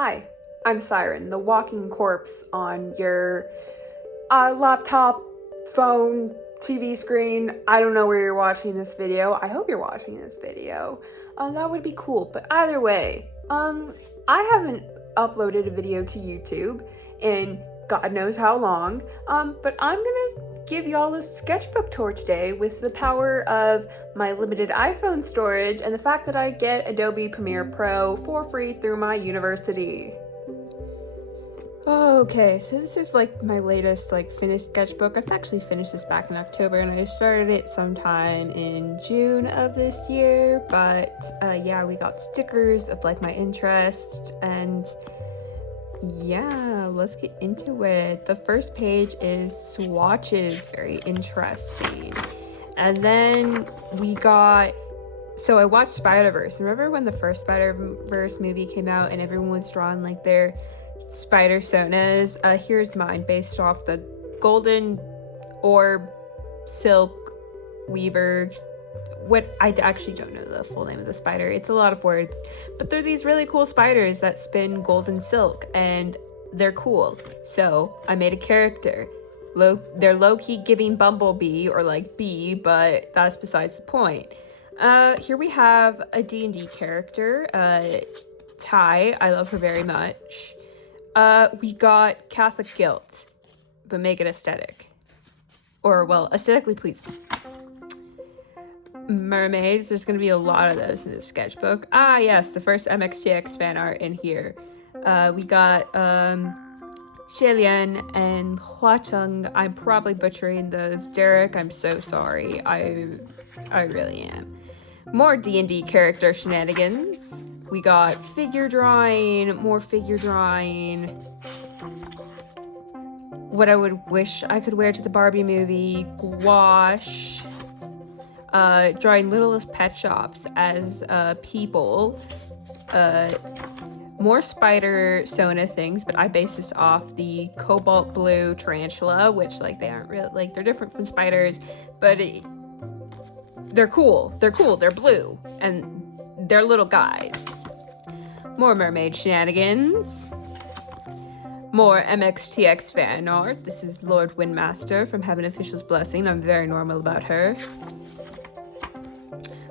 Hi, I'm Siren, the walking corpse on your laptop, phone, TV screen. I don't know where you're watching this video. I hope you're watching this video. That would be cool. But either way, I haven't uploaded a video to YouTube in God knows how long. But I'm gonna give y'all a sketchbook tour today with the power of my limited iPhone storage and the fact that I get Adobe Premiere Pro for free through my university. Okay, so this is like my latest finished sketchbook. I've actually finished this back in October and I started it sometime in June of this year, but yeah, we got stickers of my interest, and yeah, let's get into it. The first page is swatches, very interesting. And then we got, so I watched Spider-Verse. Remember when the first Spider-Verse movie came out and everyone was drawing their spider sonas? Here's mine based off the golden orb silk weaver. What, I actually don't know the full name of the spider. It's a lot of words, but they're these really cool spiders that spin golden silk and they're cool. So I made a character. They're low-key giving Bumblebee or bee, but that's besides the point. Here we have a D&D character, Ty. I love her very much. We got Catholic guilt, but make it aesthetic. Or, well, aesthetically pleasing. Mermaids, there's going to be a lot of those in this sketchbook. Ah, yes, the first MXTX fan art in here. We got, Xielian and Huacheng. I'm probably butchering those. Derek, I'm so sorry. I really am. More D&D character shenanigans. We got figure drawing, more figure drawing. What I would wish I could wear to the Barbie movie. Gouache. Drawing Littlest Pet Shops as people. More spider Sona things, but I based this off the cobalt blue tarantula, which they aren't really they're different from spiders, but they're cool. They're cool. They're blue and they're little guys. More mermaid shenanigans. More MXTX fan art. This is Lord Windmaster from Heaven Official's Blessing. I'm very normal about her.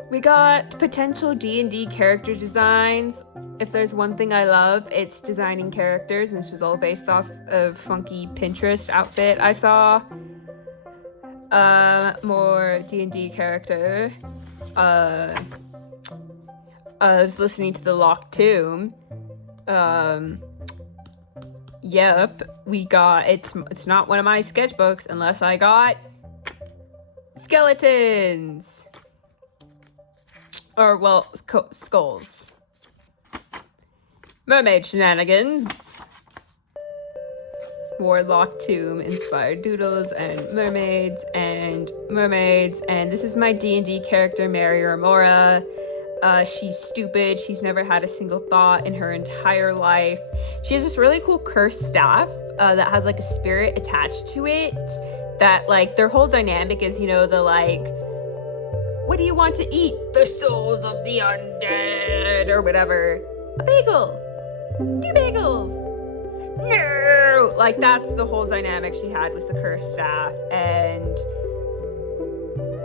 We got potential D&D character designs. If there's one thing I love, it's designing characters, and this was all based off of funky Pinterest outfit I saw. More D&D character. I was listening to The Locked Tomb. Yep, we got, it's not one of my sketchbooks unless I got skeletons. Or, well, skulls. Mermaid shenanigans. Warlock Tomb inspired doodles and mermaids. And this is my D&D character, Mary Remora. She's stupid. She's never had a single thought in her entire life. She has this really cool cursed staff that has a spirit attached to it. That their whole dynamic is, what do you want to eat? The souls of the undead, or whatever. A bagel. 2 bagels. No! That's the whole dynamic she had, was the cursed staff, and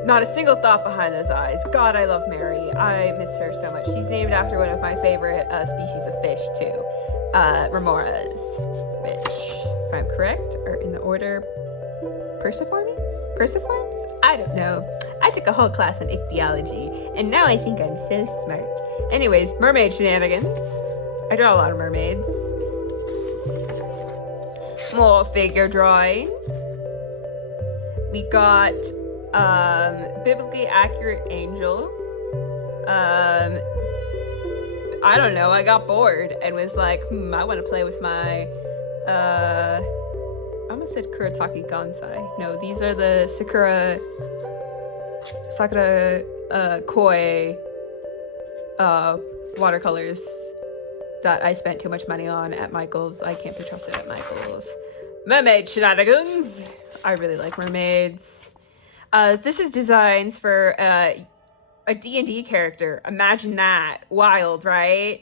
not a single thought behind those eyes. God, I love Mary. I miss her so much. She's named after one of my favorite species of fish, too. Remoras, which, if I'm correct, are in the order Persiformes? I don't know. I took a whole class on ichthyology, and now I think I'm so smart. Anyways, mermaid shenanigans. I draw a lot of mermaids. More figure drawing. We got, biblically accurate angel. I don't know, I got bored and was like, I want to play with my, I almost said Kuretake Gansai. No, these are the Sakura Koi watercolors that I spent too much money on at Michael's. I can't be trusted at Michael's. Mermaid shenanigans. I really like mermaids. This is designs for a D&D character. Imagine that. Wild, right?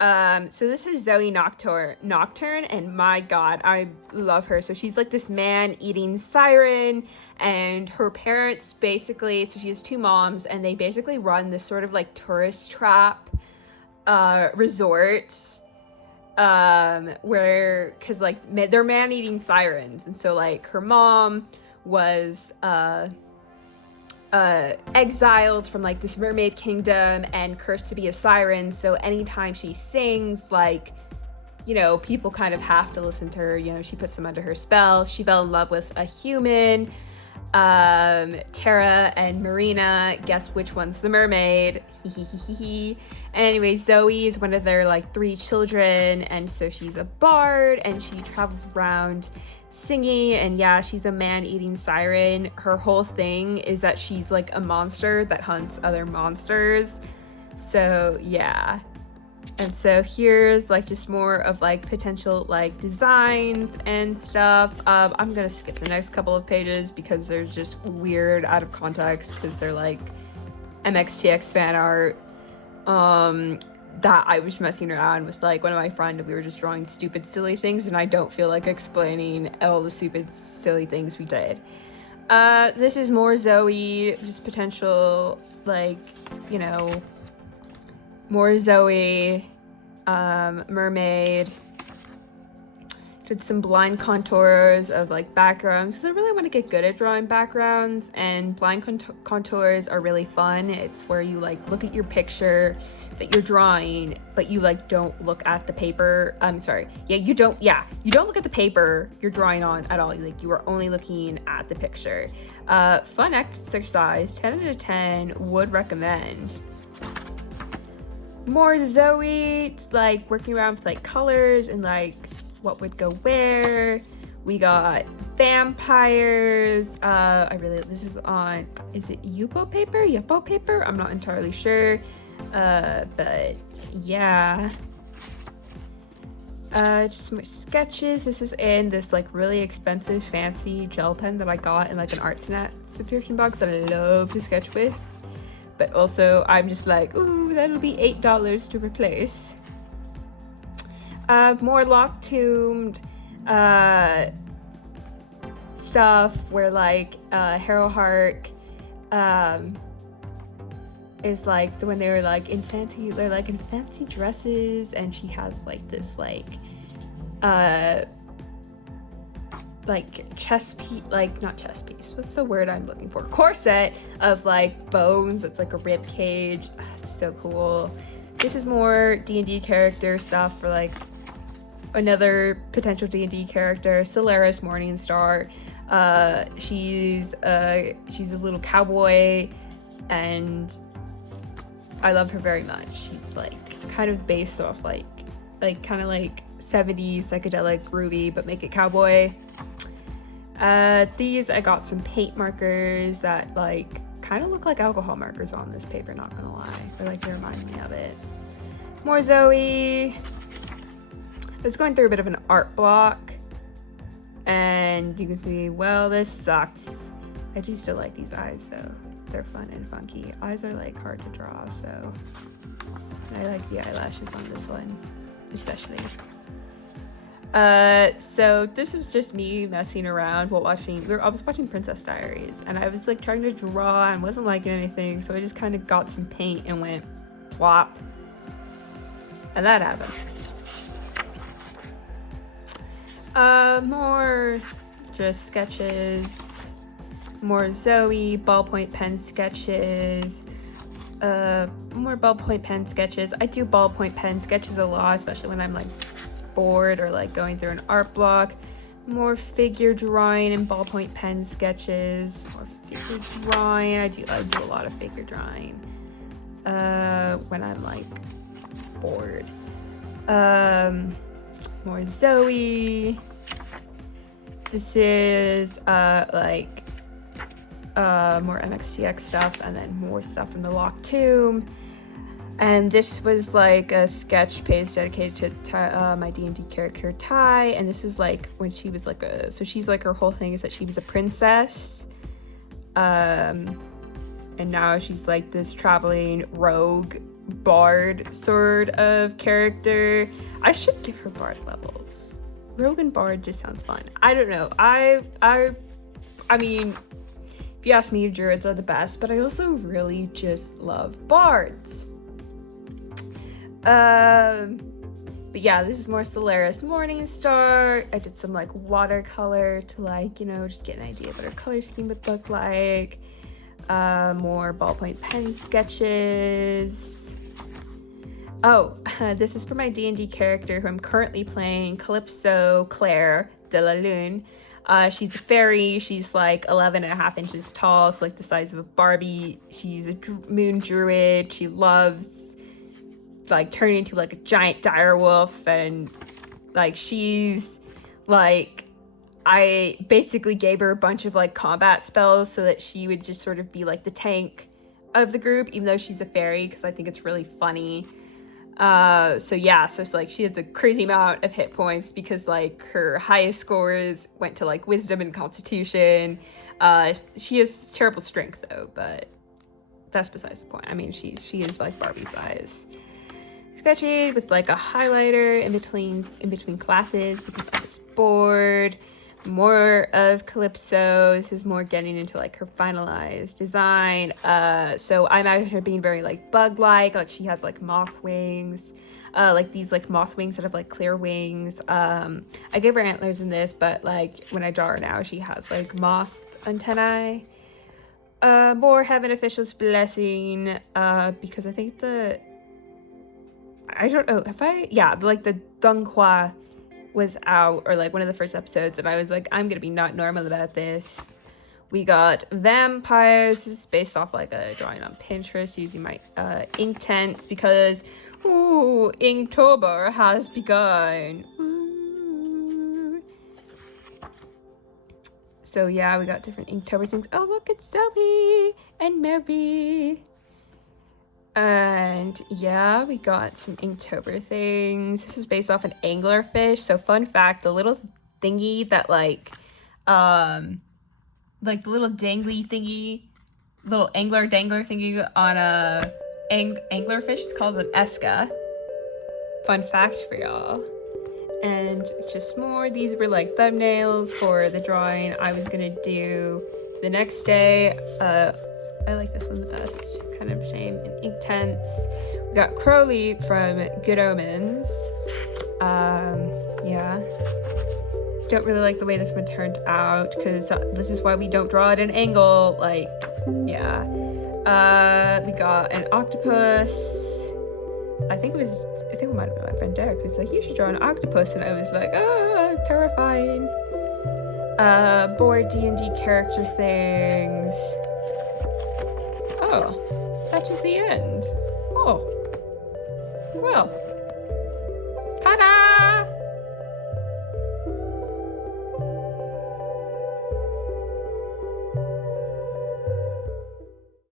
So this is Zoe Nocturne, and my god, I love her. So she's like this man-eating siren, and her parents basically, so she has two moms, and they basically run this sort of like tourist trap resort, where, cause like they're man-eating sirens, and so like her mom was exiled from like this mermaid kingdom and cursed to be a siren, so anytime she sings, like, you know, people kind of have to listen to her. You know, she puts them under her spell. She fell in love with a human, Tara and Marina. Guess which one's the mermaid? Anyway, Zoe is one of their like 3 children, and so she's a bard, and she travels around singing, and yeah, she's a man-eating siren. Her whole thing is that she's like a monster that hunts other monsters. So yeah. And so here's like just more of like potential like designs and stuff. I'm gonna skip the next couple of pages because there's just weird out of context, because they're like MXTX fan art that I was messing around with like one of my friends, and we were just drawing stupid silly things, and I don't feel like explaining all the stupid silly things we did. This is more Zoe, just potential like, you know, more Zoe, mermaid. Did some blind contours of like backgrounds, because I really want to get good at drawing backgrounds, and blind contours are really fun. It's where you like look at your picture that you're drawing, but you like don't look at the paper. You don't look at the paper you're drawing on at all. Like you are only looking at the picture. Fun exercise, 10 out of 10, would recommend. More Zoe, like working around with like colors and like what would go where. We got vampires. This is on, is it Yupo paper? I'm not entirely sure. But yeah. Just some more sketches. This is in this like really expensive fancy gel pen that I got in like an Artsnet subscription box that I love to sketch with. But also I'm just like, ooh, that'll be $8 to replace. More lock-tombed stuff where like Harrowheart is like the when they were like in fancy, they're like in fancy dresses, and she has like this like chest piece, like not chest piece, what's the word I'm looking for, corset of like bones. It's like a rib cage. It's so cool. This is more D&D character stuff for like another potential D&D character, Solaris Morningstar. She's a little cowboy, and I love her very much. She's like kind of based off like kind of like 70s psychedelic groovy, but make it cowboy. These, I got some paint markers that like kind of look like alcohol markers on this paper, not gonna lie. Or like they remind me of it. More Zoe. I was going through a bit of an art block, and you can see, well, this sucks. I do still like these eyes though. They're fun and funky. Eyes are like hard to draw, so I like the eyelashes on this one, especially. So this was just me messing around while I was watching Princess Diaries, and I was like trying to draw and wasn't liking anything, so I just kind of got some paint and went plop, and that happened. More just sketches, more Zoe, ballpoint pen sketches, more ballpoint pen sketches. I do ballpoint pen sketches a lot, especially when I'm like bored or like going through an art block. More figure drawing and ballpoint pen sketches, more figure drawing. I do a lot of figure drawing when I'm like bored. More Zoe. This is more MXTX stuff, and then more stuff from the Lock Tomb. And this was like a sketch page dedicated to my D&D character Ty, and this is like when she was like so she's like, her whole thing is that she was a princess, and now she's like this traveling rogue bard sort of character. I should give her bard levels. Rogue and bard just sounds fun. I don't know. I mean, if you ask me, druids are the best, but I also really just love bards. But yeah, this is more Solaris Morningstar. I did some like watercolor to like, you know, just get an idea of what her color scheme would look like. More ballpoint pen sketches. Oh, this is for my D&D character who I'm currently playing, Calypso Claire de la Lune. She's a fairy. She's like 11.5 inches tall, so like the size of a Barbie. She's a moon druid. She loves like turning into like a giant dire wolf, and like she's like, I basically gave her a bunch of like combat spells so that she would just sort of be like the tank of the group, even though she's a fairy, because I think it's really funny. So yeah, so it's like she has a crazy amount of hit points because like her highest scores went to like wisdom and constitution. She has terrible strength though, but that's besides the point. I mean, she is like Barbie size. Sketchy with like a highlighter in between classes because I was bored. More of Calypso. This is more getting into like her finalized design. So I imagine her being very like bug-like she has like moth wings, like these like moth wings that have like clear wings. I gave her antlers in this, but like when I draw her now, she has like moth antennae. More Heaven Official's Blessing, because I think I don't know if like the Dunghua was out, or like one of the first episodes, and I was like, I'm gonna be not normal about this. We got vampires. This is based off like a drawing on Pinterest using my Inktense because Inktober has begun. Ooh. So yeah, we got different Inktober things. Oh, look, it's Zoe and Mary. And yeah, we got some Inktober things. This is based off an anglerfish. So fun fact, the little thingy that like the little dangly thingy, little angler dangler thingy on a anglerfish is called an esca. Fun fact for y'all. And just more, these were like thumbnails for the drawing I was gonna do the next day. I like this one the best. Kind of shame in Inktense. We got Crowley from Good Omens. Yeah. Don't really like the way this one turned out because this is why we don't draw at an angle. Like, yeah. We got an octopus. I think it might have been my friend Derek who's like, you should draw an octopus, and I was like, terrifying. More D&D character things. Oh, that's just the end. Oh, well.